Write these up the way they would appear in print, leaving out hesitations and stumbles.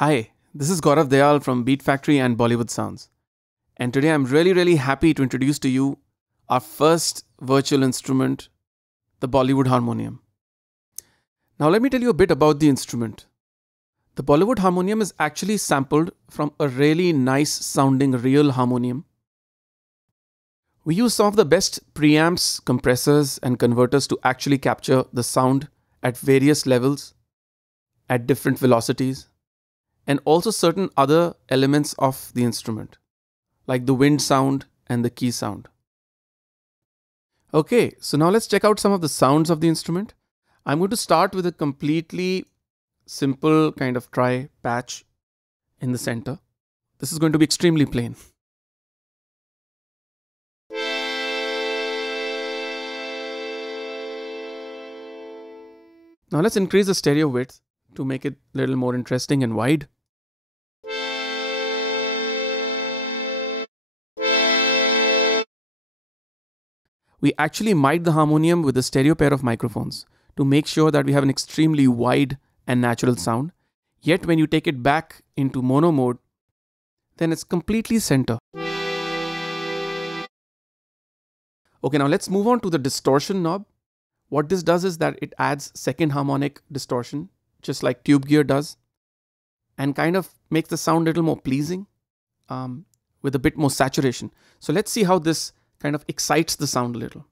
Hi, this is Gaurav Dayal from Beat Factory and Bollywood Sounds. And today I'm really happy to introduce to you our first virtual instrument, the Bollywood Harmonium. Now let me tell you a bit about the instrument. The Bollywood Harmonium is actually sampled from a really nice sounding real harmonium. We use some of the best preamps, compressors and converters to actually capture the sound at various levels, at different velocities, and also certain other elements of the instrument, like the wind sound and the key sound. Okay, so now let's check out some of the sounds of the instrument. I'm going to start with a completely simple kind of tri patch in the center. This is going to be extremely plain. Now let's increase the stereo width to make it a little more interesting and wide. We actually mic the harmonium with a stereo pair of microphones to make sure that we have an extremely wide and natural sound. Yet when you take it back into mono mode, then it's completely center. Okay, now let's move on to the distortion knob. What this does is that it adds second harmonic distortion, just like tube gear does, and kind of makes the sound a little more pleasing with a bit more saturation. So let's see how this kind of excites the sound a little.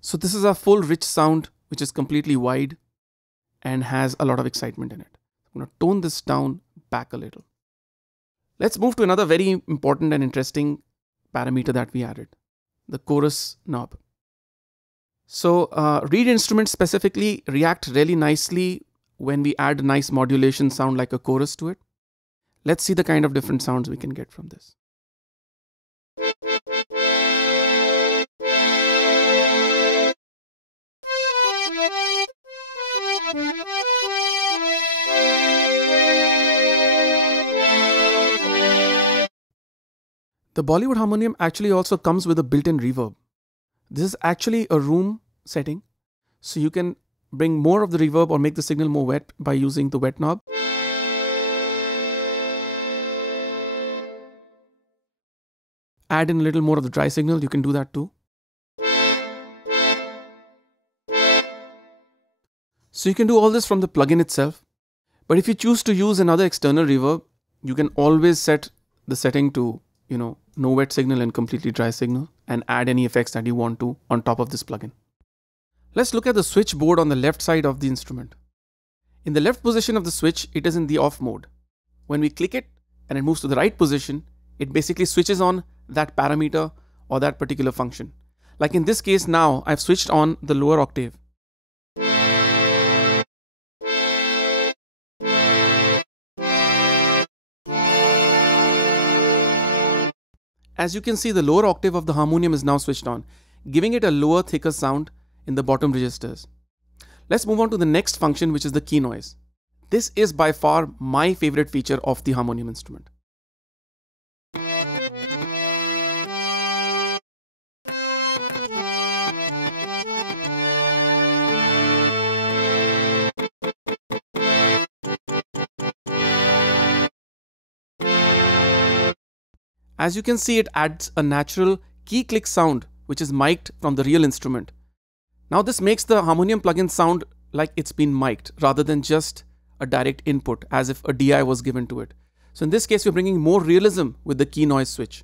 So this is a full rich sound which is completely wide and has a lot of excitement in it. I'm going to tone this down back a little. Let's move to another very important and interesting parameter that we added, the chorus knob. So reed instruments specifically react really nicely when we add a nice modulation sound like a chorus to it. Let's see the kind of different sounds we can get from this. The Bollywood Harmonium actually also comes with a built-in reverb. This is actually a room setting, so you can bring more of the reverb or make the signal more wet by using the wet knob. Add in a little more of the dry signal, you can do that too. So you can do all this from the plugin itself, but if you choose to use another external reverb, you can always set the setting to, no wet signal and completely dry signal, and add any effects that you want to on top of this plugin. Let's look at the switchboard on the left side of the instrument. In the left position of the switch, it is in the off mode. When we click it and it moves to the right position, it basically switches on that parameter or that particular function. Like in this case now, I've switched on the lower octave. As you can see, the lower octave of the harmonium is now switched on, giving it a lower, thicker sound in the bottom registers. Let's move on to the next function, which is the KeyNoise. This is by far my favorite feature of the harmonium instrument. As you can see, it adds a natural key click sound which is mic'd from the real instrument. Now this makes the harmonium plugin sound like it's been mic'd rather than just a direct input as if a DI was given to it. So in this case, we're bringing more realism with the KeyNoise switch.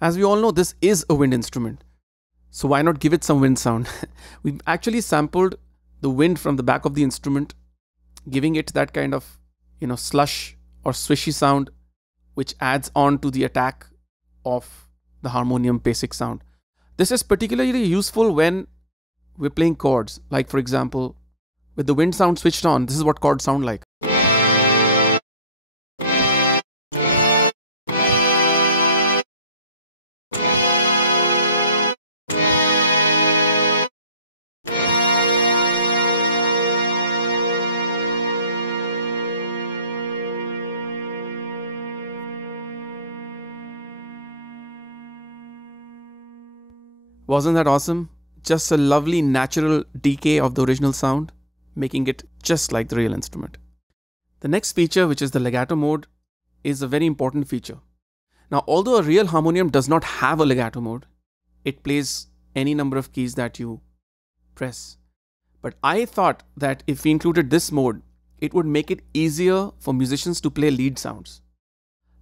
As we all know, this is a wind instrument, so why not give it some wind sound? We've actually sampled the wind from the back of the instrument, giving it that kind of slush or swishy sound, which adds on to the attack of the harmonium basic sound. This is particularly useful when we're playing chords, like for example, with the wind sound switched on, this is what chords sound like. Wasn't that awesome? Just a lovely natural decay of the original sound, making it just like the real instrument. The next feature, which is the Legato Mode, is a very important feature. Now, although a real harmonium does not have a Legato Mode, it plays any number of keys that you press. But I thought that if we included this mode, it would make it easier for musicians to play lead sounds.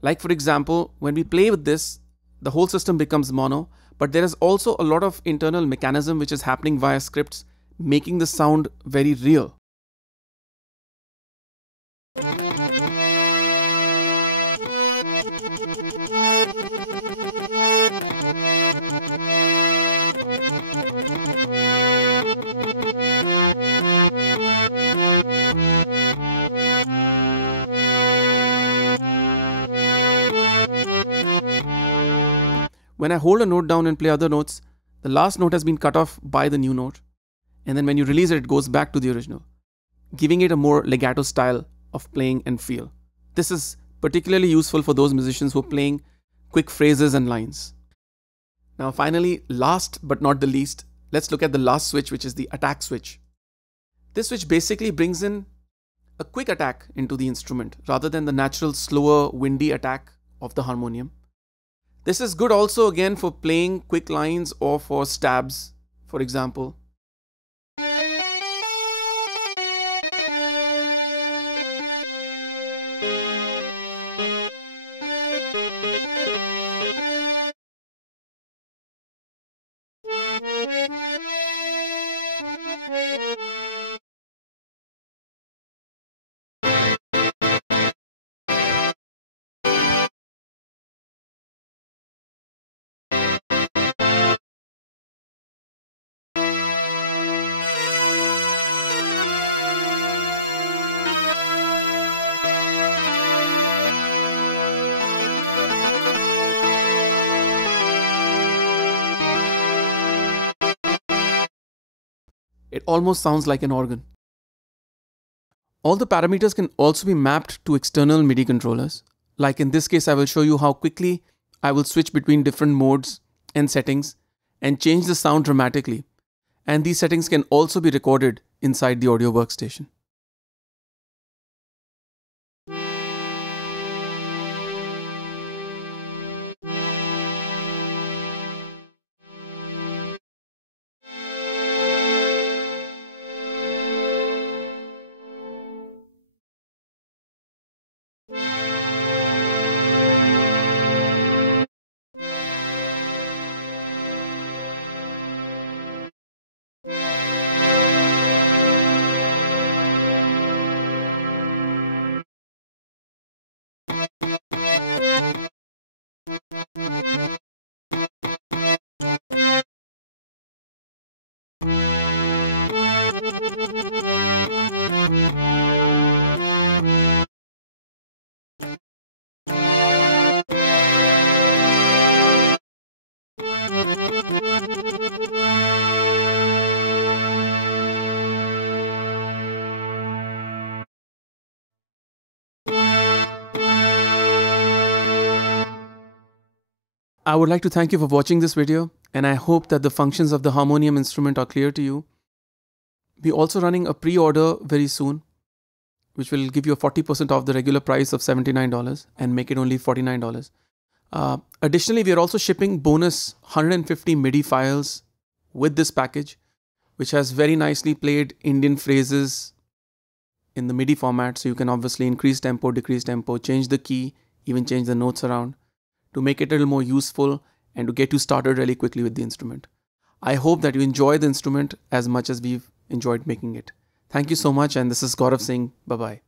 Like for example, when we play with this, the whole system becomes mono, but there is also a lot of internal mechanism which is happening via scripts, making the sound very real. When I hold a note down and play other notes, the last note has been cut off by the new note. And then when you release it, it goes back to the original, giving it a more legato style of playing and feel. This is particularly useful for those musicians who are playing quick phrases and lines. Now finally, last but not the least, let's look at the last switch, which is the attack switch. This switch basically brings in a quick attack into the instrument rather than the natural slower windy attack of the harmonium. This is good also again for playing quick lines or for stabs, for example. It almost sounds like an organ. All the parameters can also be mapped to external MIDI controllers. Like in this case, I will show you how quickly I will switch between different modes and settings and change the sound dramatically. And these settings can also be recorded inside the audio workstation. I would like to thank you for watching this video, and I hope that the functions of the harmonium instrument are clear to you. We're also running a pre-order very soon, which will give you a 40% off the regular price of $79 and make it only $49. Additionally, we are also shipping bonus 150 MIDI files with this package, which has very nicely played Indian phrases in the MIDI format. So you can obviously increase tempo, decrease tempo, change the key, even change the notes around to make it a little more useful and to get you started really quickly with the instrument. I hope that you enjoy the instrument as much as we've enjoyed making it. Thank you so much, and this is Gaurav saying bye-bye.